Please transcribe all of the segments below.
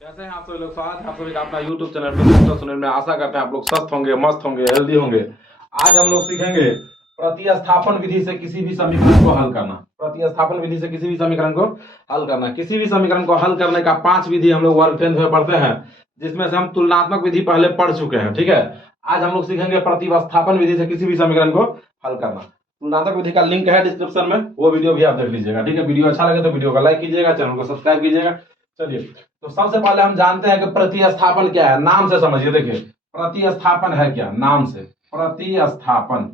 कैसे हैं आप सभी लोग। स्वागत है आप सभी का अपना YouTube चैनल पे दोस्तों सुनील में। आशा करते हैं आप लोग स्वस्थ होंगे, मस्त होंगे, हेल्दी होंगे। आज हम लोग सीखेंगे प्रतिस्थापन विधि से किसी भी समीकरण को हल करना। प्रतिस्थापन विधि से किसी भी समीकरण को हल करना। किसी भी समीकरण को हल करने का 5 विधि हम लोग वर्ग 10 में पढ़ते हैं, जिसमें से हम तुलनात्मक विधि पहले पढ़ चुके हैं। ठीक है, आज हम लोग सीखेंगे प्रतिस्थापन विधि से किसी भी समीकरण को हल करना। तुलनात्मक विधि का लिंक है डिस्क्रिप्शन में, वो वीडियो भी आप देख लीजिएगा। ठीक है, वीडियो अच्छा लगे तो वीडियो को लाइक कीजिएगा, चैनल को सब्सक्राइब कीजिएगा। चलिए, तो सबसे पहले हम जानते हैं कि प्रतिस्थापन क्या है। नाम से समझिए। देखिए, प्रतिस्थापन है क्या, नाम से। प्रतिस्थापन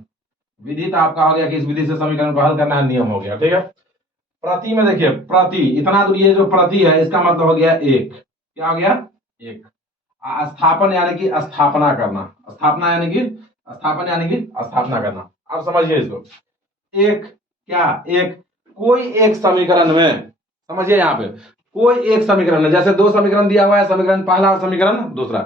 विधि तो आपका हो गया कि इस विधि से समीकरण को हल करना है, नियम हो गया। ठीक है, प्रति में देखिए, प्रति इतना दूर, ये जो प्रति है इसका मतलब हो गया एक। क्या हो गया? एक। स्थापन यानी कि स्थापना करना। स्थापना यानी कि स्थापन यानी कि स्थापना करना। अब समझिए इसको। एक क्या? एक कोई एक समीकरण में, समझिए यहां पे, कोई एक समीकरण में, जैसे दो समीकरण दिया हुआ है, समीकरण पहला और समीकरण दूसरा।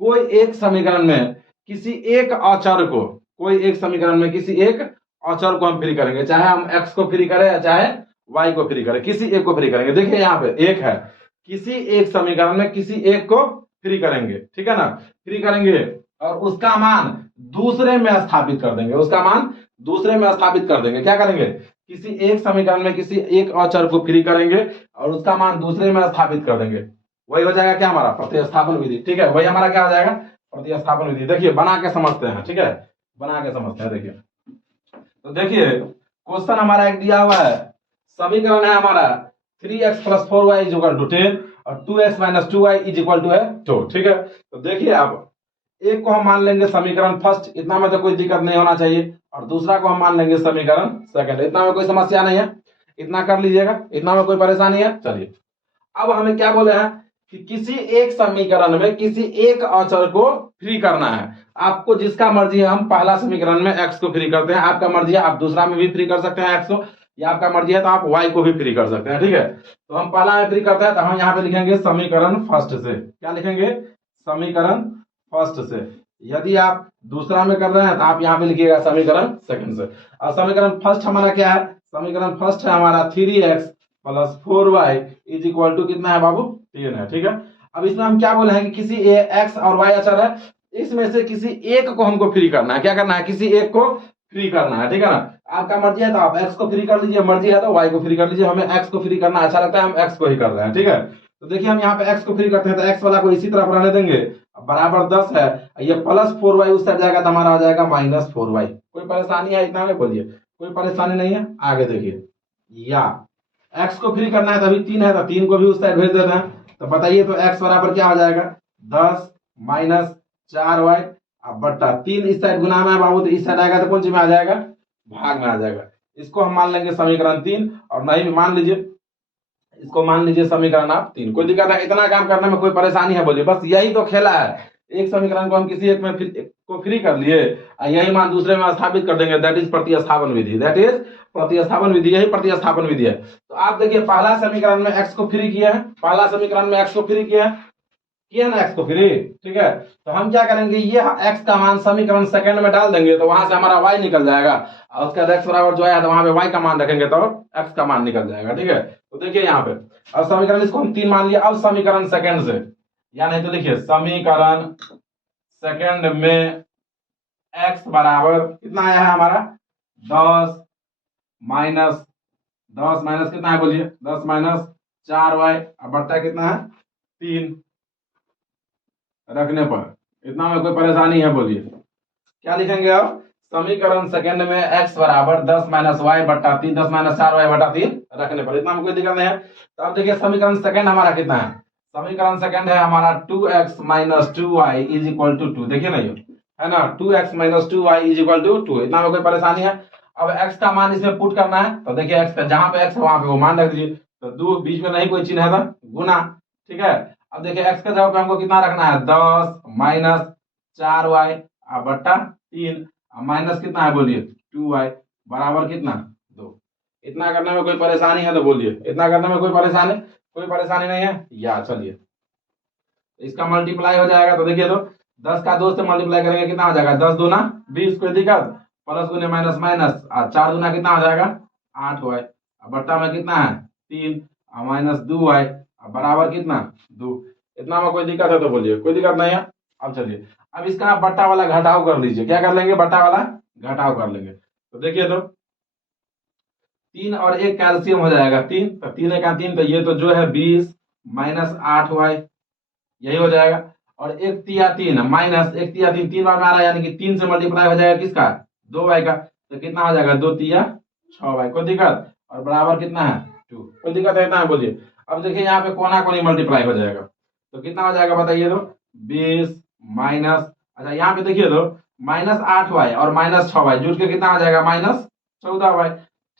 कोई एक समीकरण में किसी एक अचर को, कोई एक समीकरण में किसी एक अचर को हम फ्री करेंगे। चाहे हम x को फ्री करें या चाहे y को फ्री करें, किसी एक को फ्री करेंगे। देखिए यहां पे एक है, किसी एक समीकरण में किसी एक को फ्री करेंगे। ठीक है ना, फ्री करेंगे और उसका मान दूसरे में स्थापित कर देंगे। उसका मान दूसरे में स्थापित कर देंगे। क्या करेंगे? किसी एक समीकरण में किसी एक अचर को फ्री करेंगे और उसका मान दूसरे में स्थापित कर देंगे। वही हो जाएगा क्या? हमारा प्रतिस्थापन विधि। ठीक है, वही हमारा क्या हो जाएगा? प्रतिस्थापन विधि। देखिए बना के समझते हैं। ठीक है, बना के समझते हैं। देखिए, तो देखिए क्वेश्चन हमारा एक दिया हुआ है। समीकरण है हमारा 3x + 4y = 10 और 2x - 2y = 2। ठीक है, तो देखिए अब एक को हम मान लेंगे समीकरण फर्स्ट, इतना में तो कोई दिक्कत नहीं होना चाहिए, और दूसरा को हम मान लेंगे समीकरण सेकंड। इतना में कोई समस्या नहीं है, इतना कर लीजिएगा, इतना में कोई परेशानी है। चलिए, अब हमें क्या बोले हैं कि किसी एक समीकरण में किसी एक अचर को फ्री करना है। आपको जिसका मर्जी है, हम पहला समीकरण में x को फ्री करते हैं, आपका मर्जी है आप दूसरा में भी फ्री कर सकते हैं x को, या आपका मर्जी है तो आप y को भी फ्री कर सकते हैं। ठीक है, तो हम पहला में फ्री करते हैं तो हम यहाँ पे लिखेंगे समीकरण फर्स्ट से। क्या लिखेंगे? समीकरण फर्स्ट से। यदि आप दूसरा में कर रहे हैं तो आप यहाँ पे लिखिएगा समीकरण सेकंड से। और समीकरण फर्स्ट हमारा क्या है? समीकरण फर्स्ट है हमारा 3x + 4y = कितना है बाबू? 3 है। ठीक है, अब इसमें हम क्या बोले हैं कि किसी x और y अचर है, इसमें से किसी एक को हमको फ्री करना है। क्या करना है? किसी एक को फ्री करना है। ठीक है ना, आपका मर्जी है तो आप x को फ्री कर लीजिए, मर्जी है तो y को फ्री कर लीजिए। हमें x को फ्री करना अच्छा लगता है, हम x को ही कर रहे हैं। ठीक है, तो देखिए हम यहाँ पे x को फ्री करते हैं तो x वाला को इसी तरफ रहने देंगे, बराबर 10 है। ये +4y उस साइड जाएगा तो हमारा हो जाएगा -4y। कोई परेशानी है इतना में? बोलिए, कोई परेशानी नहीं है। आगे देखिए, या x को फ्री करना है तो अभी 3 है तो 3 को भी उस साइड भेज देते हैं। तो बताइए, तो x बराबर क्या हो जाएगा? 10 - 4y अब बट्टा 3 इस साइड गुना में है बाबू, तो इस साइड आएगा तो कौन सी में आ जाएगा? भाग में आ जाएगा। इसको हम मान लेंगे समीकरण 3, और नहीं भी मान लीजिए, इसको मान लीजिए समीकरण आप 3। कोई दिक्कत है? इतना काम करने में कोई परेशानी है? बोलिए, बस यही तो खेला है। एक समीकरण को हम किसी एक में को फ्री कर लिए और यही मान दूसरे में स्थापित कर देंगे। दैट इज प्रतिस्थापन विधि। दैट इज प्रतिस्थापन विधि, यही प्रतिस्थापन विधि है। तो आप देखिए, पहला समीकरण में x को फ्री किया है, पहला समीकरण में x को फ्री किया ना, x को फ्री। ठीक है, तो हम क्या करेंगे, ये x का मान समीकरण सेकंड में डाल देंगे तो वहां से हमारा y निकल जाएगा, और उसके बाद x बराबर जो है तो वहां पे y का मान रखेंगे तो x का मान निकल जाएगा। ठीक है, तो देखिए यहाँ पे अब समीकरण इसको हम 3 मान लिया। अब समीकरण सेकंड से, या नहीं तो लिखिए समीकरण सेकंड में x बराबर कितना आया है हमारा? 10 माइनस 10 माइनस कितना है? बोलिए, 10 - 4y अब बढ़ता कितना है? 3 रखने पर। इतना में कोई परेशानी है? बोलिए, क्या लिखेंगे अब? समीकरण सेकंड में x बराबर 10 - y बटा 3, 10 - 4y बटा 3 रखने पर। इतना में कोई दिक्कत नहीं है। तो अब देखिए समीकरण सेकंड हमारा कितना है? समीकरण सेकंड है हमारा 2x - 2y = 2। देखिए ना, ये है ना, 2x - 2y = 2। इतना में कोई परेशानी है? अब x का मान इसमें पुट करना है, तो देखिए x का जहां पे x है वहां पे वो मान रख दीजिए। तो दो बीच में नहीं कोई चिन्ह है तो गुना। ठीक है, अब देखिए x का जगह पे हमको कितना रखना है? 10 - 4y बट्टा 3, माइनस कितना है? बोलिए, 2y बराबर कितना? 2। इतना करने में कोई परेशानी है तो बोलिए, इतना करने में कोई परेशानी नहीं है। या चलिए, इसका मल्टीप्लाई हो जाएगा तो देखिए, तो 10 का 2 से मल्टीप्लाई करेंगे कितना हो जाएगा? 10 दूना 20। कोई दिक्कत? प्लस गुने माइनस माइनस, 4 दूना कितना हो जाएगा? 8y बट्टा में कितना है? 3 माइनस 2y बराबर कितना? 2। इतना में कोई दिक्कत है तो बोलिए, कोई दिक्कत नहीं है। अब चलिए, अब इसका आप बट्टा वाला घटाव कर लीजिए। क्या कर लेंगे? बट्टा वाला घटाव कर लेंगे। तो देखिए, तो 3 और 1 कैल्सियम हो जाएगा 3, तो 3 1 3, तो ये तो जो है 20 - 8y, यही हो जाएगा। और 1 3 माइनस 1 3 3 बार में आ रहा है, यानी कि 3 से मल्टीप्लाई हो जाएगा किसका? 2y का। तो कितना हो जाएगा? 2 3 6y, कोई दिक्कत? और बराबर कितना है? 2, कोई दिक्कत है? इतना है, बोलिए। अब देखिए यहाँ पे कोना कोनी मल्टीप्लाई हो जाएगा, तो कितना हो जाएगा बताइए? तो 20 माइनस, अच्छा यहाँ पे देखिए तो -8y और -6y जुट के कितना आ जाएगा? -14y।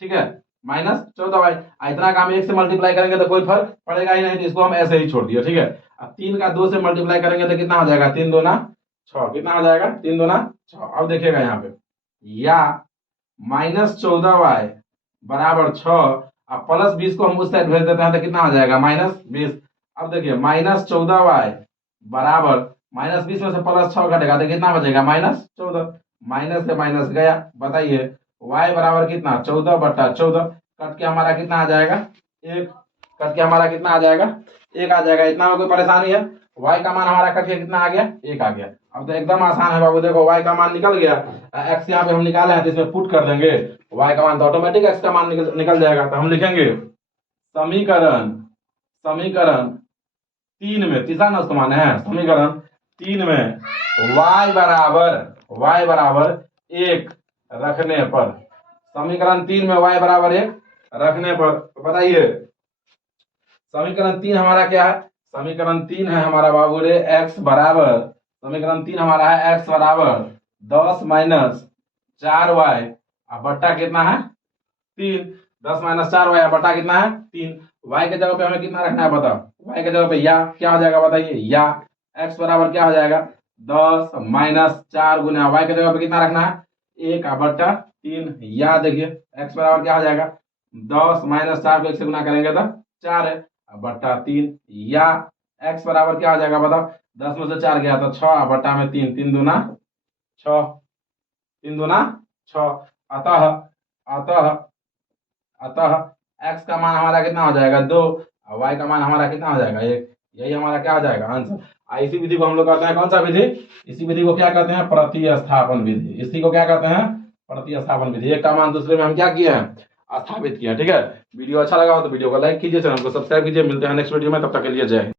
ठीक है, -14y। इतना काम 1 से मल्टीप्लाई करेंगे तो कोई फर्क पड़ेगा ही नहीं, तो इसको हम ऐसे ही छोड़ दिया। ठीक है, अब 3 का 2 से मल्टीप्लाई करेंगे तो कितना हो जाएगा? 3 दूना 6, कितना हो जाएगा? 3 दूना 6। अब देखिएगा यहाँ पे, या -14y बराबर 6, अब +20 को हम उस साइड भेज देते हैं तो कितना हो जाएगा? -20। अब देखिए -14y बराबर -20 में से +6 घटेगा तो कितना बचेगा? -14। माइनस से माइनस गया, बताइए y बराबर कितना? 14/14, कट के हमारा कितना आ जाएगा? 1। कट के हमारा कितना आ जाएगा? 1 आ जाएगा। इतना में कोई परेशानी है? y का मान हमारा कट के कितना आ गया? 1 आ गया। अब तो एकदम आसान है बाबू, देखो y का मान निकल गया, x यहाँ पे हम निकाले हैं तो इसमें पुट कर देंगे y का मान, तो ऑटोमेटिक x का मान निकल जाएगा। तो हम लिखेंगे समीकरण समीकरण 3 में, तीसरा ना उसका मान है, समीकरण 3 में y बराबर 1 रखने पर, समीकरण 3 में y बराबर 1 रखने पर, तो बताइए समीकरण 3 हमारा क्या है? समीकरण 3 है हमारा बाबू रे x बराबर, समीकरण 3 हमारा है x बराबर 10 - 4y, अब बट्टा कितना है? 3। 10 - 4y, बट्टा कितना है? 3। y के जगह पे हमें कितना रखना है बताओ? y के जगह पे या क्या हो जाएगा बताइए? या x बराबर क्या हो जाएगा? 10 - 4 गुना y के जगह पे कितना रखना है? 1 बट्टा 3। या देखिए x बराबर क्या हो जाएगा? 10 - 4 को 1 से गुना करेंगे तो 4 है, बट्टा 3। या x बराबर क्या हो जाएगा बताओ? 10 में से 4 गया तो 6 बट्टा में 3, 3 दूना 6, 3 दूना 6। अतः अतः अतः x का मान हमारा कितना हो जाएगा? 2, और y का मान हमारा कितना हो जाएगा? 1। यही हमारा क्या हो जाएगा? आंसर। इसी विधि को हम लोग कहते हैं कौन सा विधि? इसी विधि को क्या कहते हैं? प्रतिस्थापन विधि। इसी को क्या कहते हैं? प्रतिस्थापन विधि। एक का मान दूसरे में हम क्या किए हैं? स्थापित किया। ठीक है, वीडियो अच्छा लगा हो तो वीडियो को लाइक कीजिए, चैनल को सब्सक्राइब कीजिए। मिलते हैं नेक्स्ट वीडियो में, तब तक के लिए जय हिंद।